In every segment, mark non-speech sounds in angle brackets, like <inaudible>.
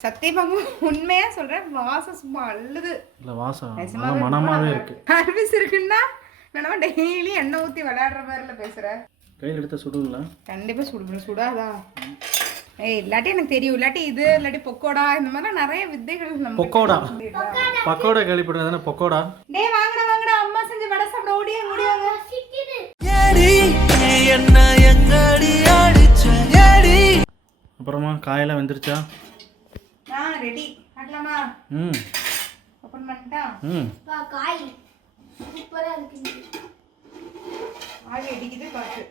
சத்தியமாக உண்மையா சொல்றேன் வாசம் சும்மா அள்ளுது இல்லை வாசம். மனமாகவே இருக்கு. சர்வீஸ் இருக்குன்னா நான் டெய்லி எண்ணெய் ஊற்றி விளையாடுற மாதிரில பேசுகிறேன் கையில் எடுத்த சுடுங்களா கண்டிப்பாக சுடுவேன் சுடாதா? ஏய் இல்லாட்டி எனக்கு தெரியும் இல்லாட்டி இது இல்லாட்டி பொக்கோடா இந்த மாதிரிலாம் நிறைய வித்தைகள் நம்ம பொக்கோடா? பக்கோடா கேள்விப்பட்டது தானே பொக்கோடா? டேய் வாங்கடா வாங்கடா அம்மா செஞ்ச வடை சாப்பிட ஓடியே ஓடியாங்க அப்புறமா காயெல்லாம் வெந்துருச்சா? நான் ரெடி ஆட்டலாமா ம். ஓப்பன் பண்ணிட்டா? ம். பா, காய். சூப்பரா இருக்கு. ஆவி அடிக்குது பார்த்து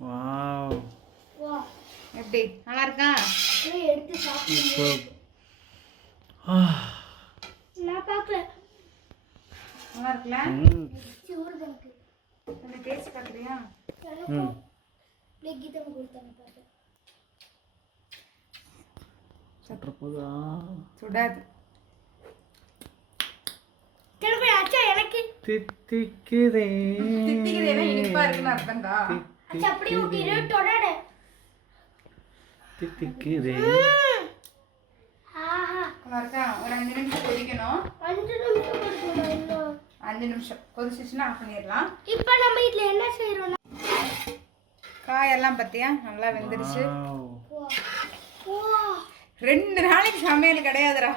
வாவ். வா. எப்படி? நல்லா இருக்கா? எடுத்து சாப்பிடு இப்போ ஆ. நான் பார்க்கல. நல்லா இருக்குல்ல? ம். சூடு எனக்கு கொஞ்சம் டேஸ்ட் பார்க்குறியா? ம். அப்படியே கீதம் கொடுத்தாங்க பார்த்தேன் சட்டுற போதா சுடாது கிளம்பி அச்சா எனக்கு. தித்திக்குதே இனிப்பா இருக்குன்னு அர்த்தம்டா. அச்சா அப்படியே ஓகே தொடடு தித்திக்குதே அஞ்சு நிமிஷம் கொதிக்கணும். அஞ்சு நிமிஷம் அஞ்சு நிமிஷம். கொதிச்சிச்சுன்னா ஆஃப் பண்ணிடலாம். இப்போ நம்ம இதுல என்ன செய்யறோம்னா? காயெல்லாம் பார்த்தியா நல்லா வெந்துருச்சு. ரெண்டு நாளைக்கு சமையல் கிடையாதுடா.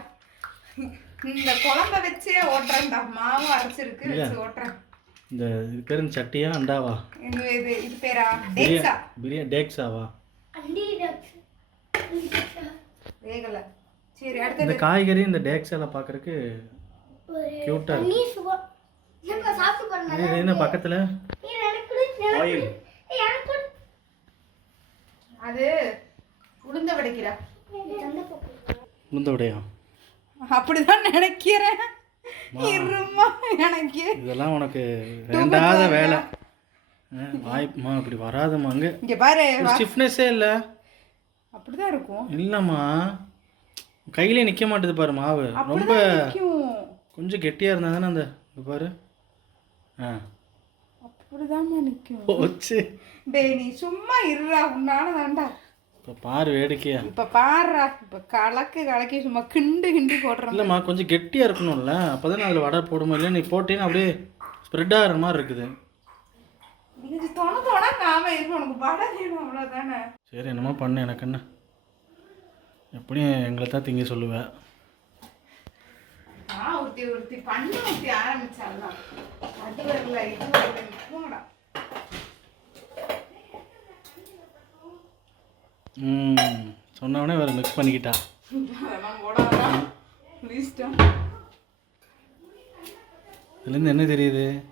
இந்த குழம்ப வச்சே ஓட்டுறேன்டா மாவு அரைச்சிருக்கு வச்சு ஓட்டுறேன். இந்த இது பேர் இந்த சட்டியா அண்டாவா? இது இது இது பேரா? டேக்ஸா? பிரியாணி டேக்ஸாவா? வேகல. சரி இந்த அடுத்தது காய்கறி இந்த டேக்ஸால பார்க்கறதுக்கு ஒரு கியூட்டா இருக்கு. என்ன பக்கத்துல. அது உளுந்த வடைக்கிறா. உளுந்த விடையா அப்படிதான் நினைக்கிறேன். இருமா எனக்கு. இதெல்லாம் உனக்கு வேண்டாத வேலை. வாய்ப்புமா இப்படி வராதம்மா அங்கே. இங்க பாரு ஸ்டிஃப்னஸே இல்லை. அப்படிதான் இருக்கும். இல்லைம்மா. கையிலே நிற்க மாட்டுது பாரு மாவு. ரொம்ப. கொஞ்சம் கெட்டியாக இருந்தால் தானே அந்த பாரு. ஆ. அப்படிதாம்மா நிக்கும். போச்சு. டேய் நீ சும்மா இருடா உன்னால தான்டா. இப்போ பாரு வேடிக்கையா. இப்ப பாருடா இப்ப கலக்கு கலக்கி சும்மா கிண்டு கிண்டி போடுறோம் இல்லைம்மா கொஞ்சம் கெட்டியாக இருக்கணும்ல. அப்போ தானே அதில் வடை போடுமா இல்லை நீ போட்டீங்கன்னா அப்படியே ஸ்ப்ரெட் ஆகிற மாதிரி இருக்குது. இது தொண தொண நாம இருக்கும் உனக்கு வடை வேணும் அவ்வளவுதானே? சரி என்னமோ பண்ணு எனக்கு என்ன? எப்படியும் எங்களை தான் திங்க சொல்லுவேன் ஒருத்தி ஒருத்தி பண்ண ஒருத்தி ஆரம்பிச்சாலாம் அது வரல இது வரல போங்கடா சொன்னவொடனே வேறு மிக்ஸ் பண்ணிக்கிட்டா. இதுலேருந்து என்ன தெரியுது?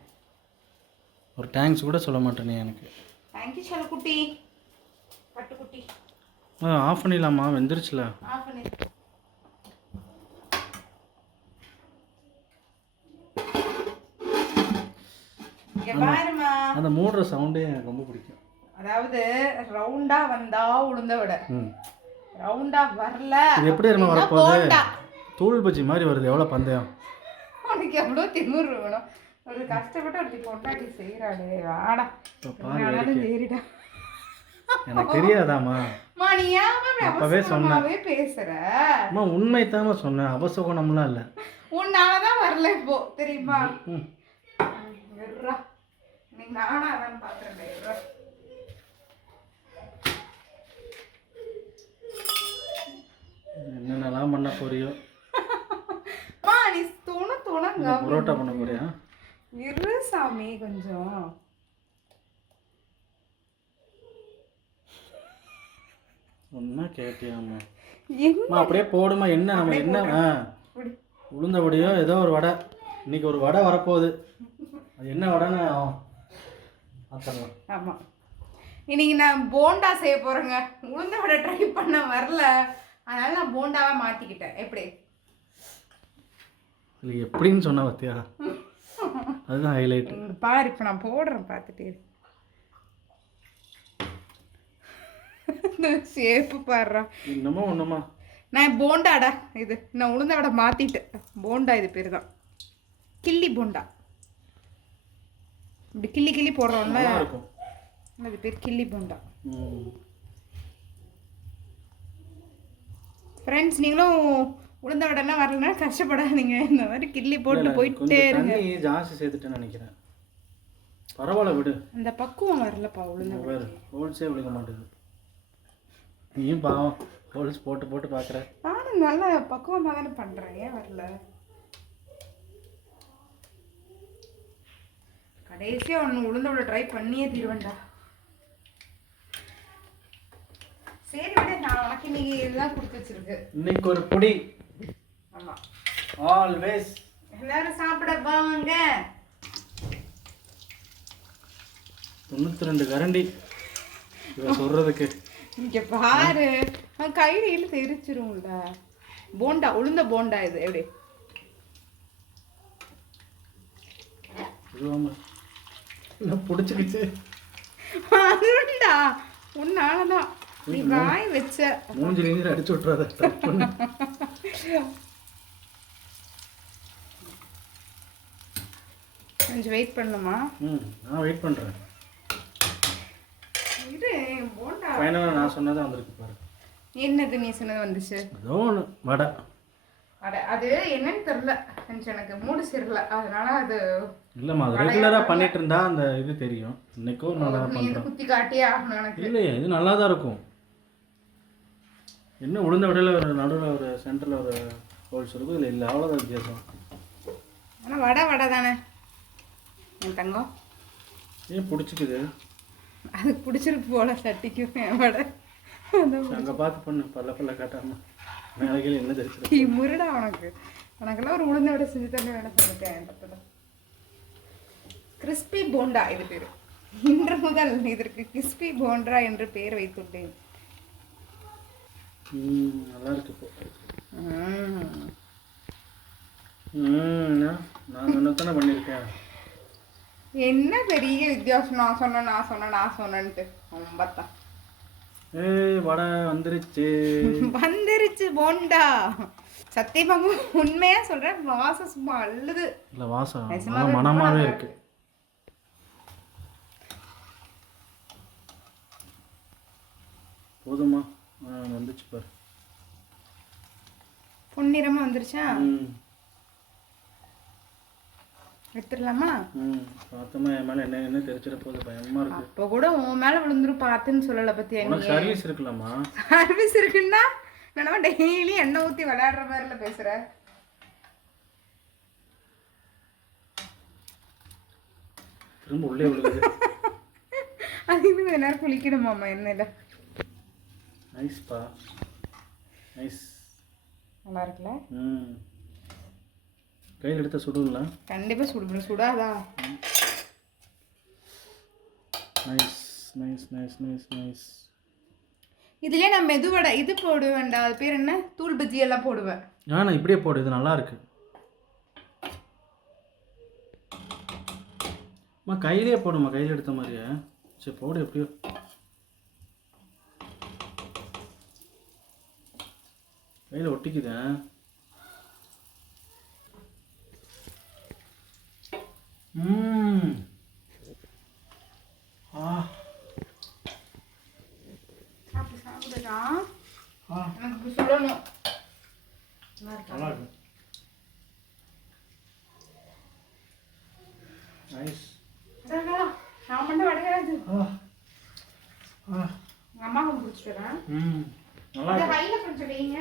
ஒரு தேங்க்ஸ் கூட சொல்ல மாட்டேனே எனக்கு. ஆஃப் பண்ணிடலாமா? வெந்துருச்சுல. அந்த மூடுற சவுண்டே எனக்கு ரொம்ப பிடிக்கும். அதாவது ரவுண்டா வந்தா உளுந்த விட. ரவுண்டா வரல இது எப்படி அப்படின்னா வரப்போகுது. தூள் பஜ்ஜி மாதிரி வருது. எவ்வளோ பந்தயம்? உனக்கு எவ்வளோ திமிரு வேணும்? ஒரு கஷ்டப்பட்டு ஒருத்தி பொண்டாட்டி செய்யறாளே வாடா. சரிடா எனக்கு தெரியாதாம்மா. மா நீ ஏமா அப்பவே சொன்னேன். பேசுற? அம்மா உண்மை தாம்மா சொன்னேன். அவசகுணம்லாம் இல்லை. உன்னாலதான் வரல இப்போ தெரியுமா? நீ நானும் அதான் பாக்குறேன் என்னென்னலாம் பண்ண போறியோ? மா நீ துண துணங்க. புரோட்டா பண்ண போறியா? இரு சாமி கொஞ்சம். என்ன? அம்மா அப்படியே போடுமா என்ன நம்ம என்ன ஆ. இப்படி? உளுந்த வடையோ ஏதோ ஒரு வடை. இன்னைக்கு ஒரு வடை வரப்போகுது. அது என்ன வடைன்னு பார்த்துடலாம் ஆமா. இன்னைக்கு நான் போண்டா செய்ய போறேங்க. உளுந்த வடை ட்ரை பண்ண வரல. அதனால நான் போண்டாவா மாத்திக்கிட்டேன். எப்படி? இல்லை எப்படின்னு சொன்ன பார்த்தியா அதுதான் ஹைலைட் பாரு இப்போ நான் போடுறேன் பார்த்துட்டு ஷேப்பு பாடுறான் இன்னமும் ஒன்றுமா நான் போண்டாடா இது. நான் உளுந்த வடை மாத்திட்டேன். போண்டா இது பேர் தான். கிள்ளி போண்டா. இப்படி கிள்ளி கிள்ளி போடுறோம்ல. அது பேர் கிள்ளி போண்டா ம் ஃப்ரெண்ட்ஸ் நீங்களும் உளுந்த வடைலாம் வரலன்னா கஷ்டப்படாதீங்க. இந்த மாதிரி கிள்ளி போட்டு போயிட்டே இருங்க. ஜாஸ்தி சேர்த்துட்டேன்னு நினைக்கிறேன். பரவாயில்ல விடு. அந்த பக்குவம் வரலப்பா உளுந்த வடை ஹோல்ஸே விழுக மாட்டேங்குது. நீயும் பாவம் ஹோல்ஸ் போட்டு போட்டு பார்க்குற நானும் நல்லா பக்குவமாக தானே பண்ணுறேன் ஏன் வரல? கடைசியாக ஒன்று உளுந்த விட ட்ரை பண்ணியே தீருவேன்டா. சரி விட நான் உனக்கு இன்னைக்கு இதுதான் கொடுத்து வச்சிருக்கு. இன்னைக்கு ஒரு பொடி. ஆமாம் ஆல்வேஸ் எல்லாரும் சாப்பிட வாங்க தொண்ணூற்றி ரெண்டு கரண்டி. இவ சொல்கிறதுக்கு இங்க பாரு. கையில இழுத்து எரிச்சிரும்ல. போண்டா உளுந்த போண்டா இது. எப்படி? அதுண்டா உன்னாலதான் நீ வாய் வச்ச. மூஞ்சி நீர் அடிச்சு பண்ணு. கொஞ்சம் வெயிட் பண்ணுமா? ம் நான் வெயிட் பண்ணுறேன் இது போண்டா. ஃபைனலாக நான் சொன்னதான் வந்திருக்கு பாரு. என்னது நீ சொன்னது வந்துச்சு? ஏதோ ஒன்று வடை. அட அது என்னன்னு தெரியல. கொஞ்சம் எனக்கு மூடு சரியில்ல அதனால அது இல்லைம்மா அது ரெகுலராக பண்ணிட்டு இருந்தா அந்த இது தெரியும். இன்னைக்கோ நல்லா பண்ணுறோம் குத்தி காட்டியே ஆகணும் எனக்கு. இல்லையே இது நல்லா தான் இருக்கும். என்ன உளுந்த விடையில ஒரு நடுவில் ஒரு சென்டரில் ஒரு ஹோல்ஸ் இருக்கும் இல்லை இல்லை அவ்வளோதான் வித்தியாசம். ஆனா வடை வடை தானே? என் தங்கம்? ஏன் பிடிச்சிக்குது? அதுக்கு பிடிச்சிருக்கு போல சட்டிக்கும் என் வடை. அங்கே பார்த்து பண்ணு பல்ல பல்ல காட்டாம. மேலே கீழே என்ன தெரிச்சு முருடா உனக்கு. உனக்கெல்லாம் ஒரு உளுந்த விட செஞ்சு தண்ணி வேணா சொல்லிட்டேன் தப்புதான் கிறிஸ்பி போண்டா இது பேர். இன்று முதல் இதற்கு கிறிஸ்பி போண்டா என்று பெயர் வைத்துள்ளேன். நல்லா இருக்கு நான் சொன்னதானே பண்ணியிருக்கேன். என்ன பெரிய வித்தியாசம்? நான் சொன்னேன் நான் சொன்னேன் நான் சொன்னேன்ட்டு. ரொம்பத்தான் ஏய் வடை வந்துருச்சு. <laughs> வந்துருச்சு போண்டா. சத்தியமாங்க உண்மையா சொல்றேன் வாசம் சும்மா அள்ளுது இல்லை வாசம். நல்லா இருக்கு. போதுமா? வந்துச்சு பாரு. பொன்னிறமா வந்துருச்சா? எடுத்துடலாமா? ம் பார்த்தோமா என் மேலே என்ன என்ன தெரிச்சிட போகுது பயமா இருக்கு. அப்போ கூட உன் மேல விழுந்துரும் பார்த்துன்னு சொல்லல நீ உனக்கு சர்வீஸ் இருக்குல்லம்மா. சர்வீஸ் இருக்குன்னா என்னவா டெய்லி எண்ணெய் ஊத்தி விளையாடுற மாதிரில பேசுற? திரும்ப உள்ளே விழுகுது. <laughs> அது இன்னும் நேரம் குளிக்கணுமாம்மா எண்ணெயில? நைஸ்ப்பா நைஸ் நல்லா இருக்குல்ல? ம். கையில் எடுத்த சுடுங்களா கண்டிப்பா சுடுபடும் சுடாதா? Nice nice nice nice nice இதுலயே நான் மெதுவடை இது போடுவேன்டா. அது பேர் என்ன? தூள் பஜ்ஜி எல்லாம் போடுவேன். நான் இப்படியே போடு. இது நல்லா இருக்கு. அம்மா கையிலே போடுமா கையில் எடுத்த மாதிரியே. சரி போடு எப்படியோ. கையில் ஒட்டிக்குதே ம். ஆ. எனக்கு சுடணும். நல்லா இருக்கா? நல்லா இருக்கு. நைஸ் நான் மட்டும் வடையாது ஆ. ஆ. உங்க அம்மாவுக்கு பிடிச்சிட்டு வரேன். ம். நல்லா இந்த இருக்கு. கையில கொஞ்சம் வைங்க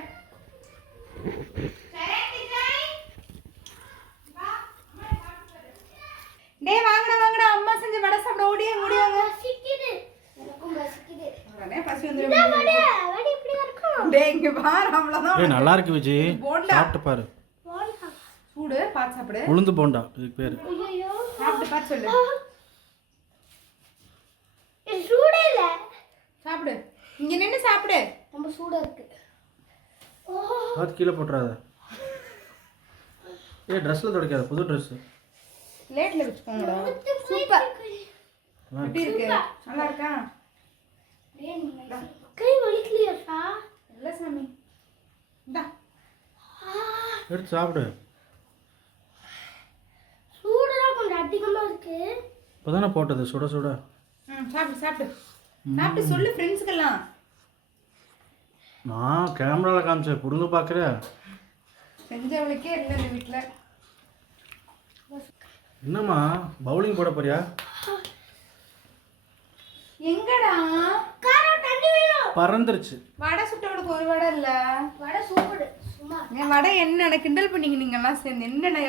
டேய் வாங்கடா வாங்கடா. அம்மா செஞ்ச வடை சாப்பிட ஓடியே ஓடியாங்க பசிக்குது எனக்கும் பசிக்குது உடனே பசி இந்த வந்துடும் வடை? வடை இப்படி இருக்கும்? டேய் இங்க பாரு அவ்வளவுதான். ஏய் நல்லா இருக்கு போண்டா. சாப்பிட்டு பாரு. சூடு பார்த்து சாப்பிடு. உளுந்து போண்டா இதுக்கு பேர். ஐயோ சாப்பிட்டு பார்த்து சொல்லு. இது சூடே இல்ல. சாப்பிடு. இங்க நின்னு சாப்பிடு. ரொம்ப சூடா இருக்கு. பார்த்து கீழே போட்டுறாத. ஏய் ட்ரெஸ்ஸில் துடைக்காத. புது ட்ரெஸ்ஸு லேட்ல வச்சுக்கோங்கடா. சூப்பர். எப்படி இருக்கு? நல்லா இருக்கா? கை வலிக்கலையாப்பா இல்ல சாமி. இந்தா. எடுத்து சாப்பிடு. சூடெல்லாம் கொஞ்சம் அதிகமா இருக்கு. இப்போ தானே போட்டது. சுட சுட. ம் சாப்பிடு சாப்பிடு. சாப்பிட்டு சொல்லு ஃப்ரெண்ட்ஸுக்கெல்லாம் நான் கேமராவில் காமிச்சேன் புடுங்க பார்க்குற செஞ்சவளுக்கே இல்லை இந்த வீட்டில் என்னம்மா பவுலிங் போட போறியா? எங்கடா? காரம் தண்ணி வேணும் பறந்துருச்சு. வடை சுட்டவளுக்கு ஒரு வடை இல்ல? வடை சூடு சும்மா. என் வடை என்ன கிண்டல் பண்ணீங்க நீங்க எல்லாம் சேர்ந்து? என்னென்ன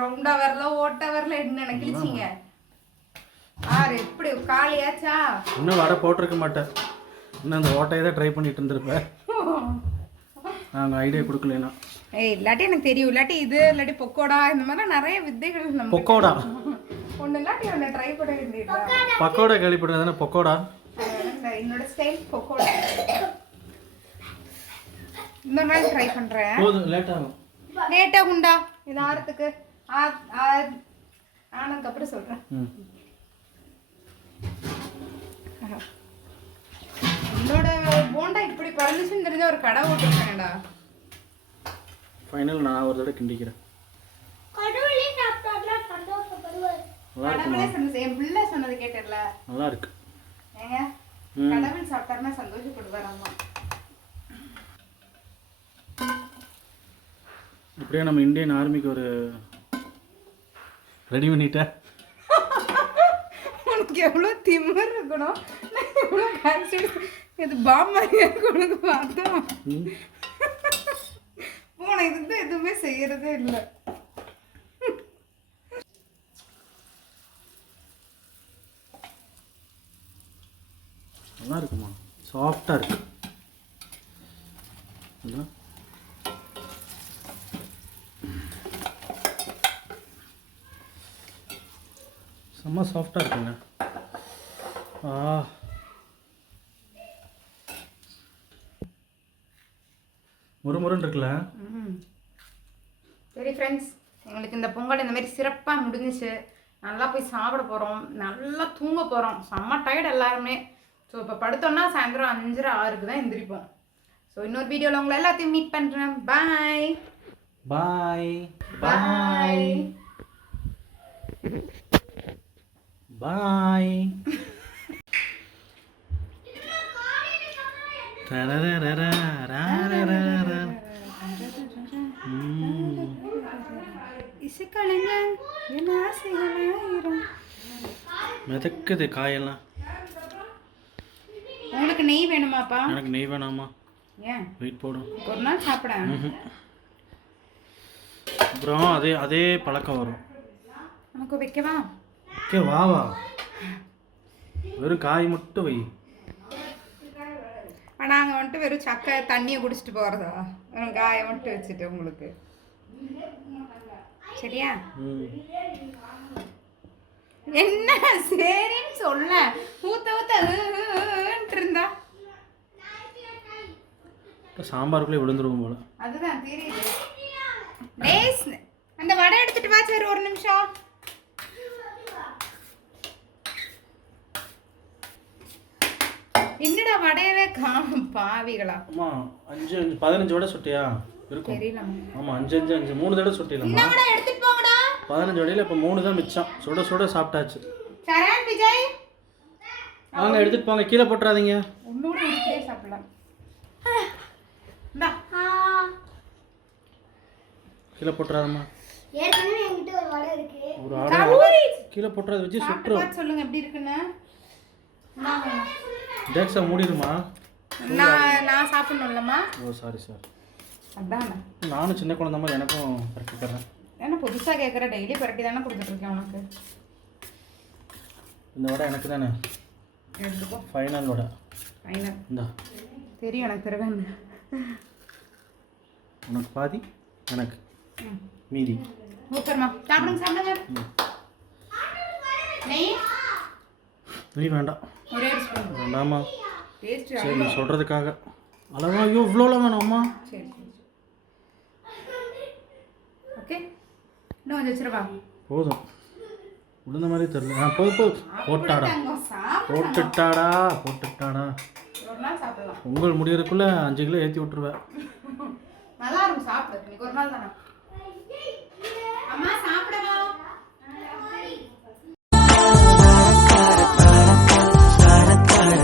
ரவுண்டா வரல ஓட்ட வரல என்னென்ன கிழிச்சிங்க? ஆறு எப்படி காலியாச்சா? இன்னும் வடை போட்டிருக்க மாட்டேன். இன்னும் அந்த ஓட்டையை தான் ட்ரை பண்ணிட்டு இருந்திருப்பேன். நாங்கள் ஐடியா கொடுக்கலனா ஏய் இல்லாட்டி எனக்கு தெரியும். இல்லாட்டி இது இல்லாட்டி பொக்கோடா இந்த மாதிரி நிறைய வித்தைகள் நம்ம பொக்கோடா? ஒன்று இல்லாட்டி ஒன்று ட்ரை பண்ண வேண்டியது பக்கோடா. கேள்விப்படுறது தானே பொக்கோடா? என்னோட ஸ்டைல் பொக்கோடா. இன்னொரு நாள் ட்ரை பண்றேன். போதும் லேட் ஆகும். லேட்டா குண்டா. இது ஆறதுக்கு ஆ- ஆ- ஆனதுக்கப்புறம் சொல்றேன். ம். என்னோட போண்டா இப்படி பறந்துச்சுன்னு தெரிஞ்ச ஒரு கடை ஓட்டிருக்கேன்டா ஃபைனல் நான் ஒரு தடவை கிண்டிக்கிறேன். கடவுளே சாப்பிட்டாருன்னா சந்தோஷப்படுவார் நல்லா இருக்குமா கடவுளே சொன்னது என் பிள்ளை சொன்னது கேட்டல நல்லா இருக்கு. ஏங்க. கடவுள் சாப்பிட்டாருன்னா சந்தோஷப்படுவார் அம்மா. இப்படியே நம்ம இந்தியன் ஆர்மிக்கு ஒரு ரெடி பண்ணிட்டேன் <laughs> உனக்கு எவ்வளோ திமிர் இருக்கணும் நான் எவ்வளோ கான்சியஸ் இது பாம் மாதிரியா இருக்கு உனக்கு பார்த்தா? ம். போன இதுக்கு எதுவுமே செய்யறதே இல்லை. நல்லா இருக்குமா? சாஃப்டாக இருக்கு? செம்ம சாஃப்டாக இருக்குங்க. ஆ. முறுமுறுன்னு இருக்குல்ல சரி ஃப்ரெண்ட்ஸ் எங்களுக்கு இந்த பொங்கல் இந்த மாதிரி சிறப்பாக முடிஞ்சிச்சு. நல்லா போய் சாப்பிட போகிறோம் நல்லா தூங்க போகிறோம் செம்ம டயர்டு எல்லாருமே. ஸோ இப்போ படுத்தோம்னா சாயந்தரம் அஞ்சரை ஆறுக்கு தான் எந்திரிப்போம். ஸோ இன்னொரு வீடியோவில் உங்களை எல்லாத்தையும் மீட் பண்ணுறேன் பாய் பாய் பாய் பாய் ரா ரா ரா ரா ரா இசைக்கலைஞன் என் ஆசைகளாயிரம் மிதக்குது காயெல்லாம். உங்களுக்கு நெய் வேணுமாப்பா? எனக்கு நெய் வேணாமா? ஏன்? வெயிட் போடும். ஒரு நாள் சாப்பிட. அப்புறம் அதே அதே பழக்கம் வரும். உனக்கு வைக்கவா? ஓகே வா வா. வெறும் காய் மட்டும் வை. நாங்கள் வந்துட்டு வெறும் சக்கை தண்ணியை குடிச்சிட்டு போகிறதா வெறும் காயை மட்டும் வச்சுட்டு உங்களுக்கு. சரியா? என்ன சரின்னு சொல்ல. ஊத்த ஊத்த இருந்தா சாம்பாருக்குள்ளே விழுந்துருவோம் போல. அதுதான் தெரியுது. டேஸ் அந்த வடை எடுத்துட்டு வா சரி ஒரு நிமிஷம். என்னடா வடையவே காணும் பாவிகளா? அம்மா அஞ்சு அஞ்சு பதினஞ்சு வடை சுட்டியா? இருக்கும். ஆமாம் அஞ்சு அஞ்சு அஞ்சு. மூணு தடவை போங்கடா. பதினஞ்சு வடையில் இப்போ மூணு தான் மிச்சம். சுட சுட சாப்பிட்டாச்சு. சரண் விஜய். வாங்க எடுத்துட்டு போங்க. கீழே போட்டுறாதீங்க. கீழே போட்டுறாதம்மா. ஏற்கனவே என்கிட்ட ஒரு வடை இருக்கு. ஒரு ஆடை. கீழே போட்டுறது வச்சு பார்த்து சொல்லுங்க எப்படி இருக்குன்னு. டேக்ஸா மூடிடுமா? நான் நான் சாப்பிடணும்லம்மா. ஓ சாரி சார் அதானே? நானும் சின்ன குழந்தை மாதிரி எனக்கும் பரட்டிக்கிறேன் என்ன புதுசாக கேட்குற டெய்லி பரட்டி தானே கொடுத்துட்ருக்கேன் உனக்கு? இந்த வடை எனக்கு தானே? எடுத்துக்கோ. ஃபைனல் வடை. ஃபைனல் இந்தா. தெரியும் எனக்கு திருவேன் உனக்கு பாதி எனக்கு. மீதி. சூப்பர்மா சாப்பிடுங்க சாப்பிடுங்க. நெய்? நீ வேண்டாம். ஒரே வேண்டாமா சரி சொல்கிறதுக்காக அளவா ஐயோ இவ்வளோலாம் வேணாம்மா. சரி. ஓகே? இன்னும் கொஞ்சம் வச்சிருவா போதும். உளுந்த மாதிரி தெரியல. ஆ போய் போய் போட்டாடா. போட்டுட்டாடா போட்டுட்டாடா. ஒரு நாள் சாப்பிடலாம். உங்கள் முடியறதுக்குள்ள அஞ்சு கிலோ ஏற்றி விட்டுருவேன் நல்லா இருக்கும் சாப்பிட்றதுக்கு. ஒரு நாள் தானே. அம்மா சாப்பிடவா?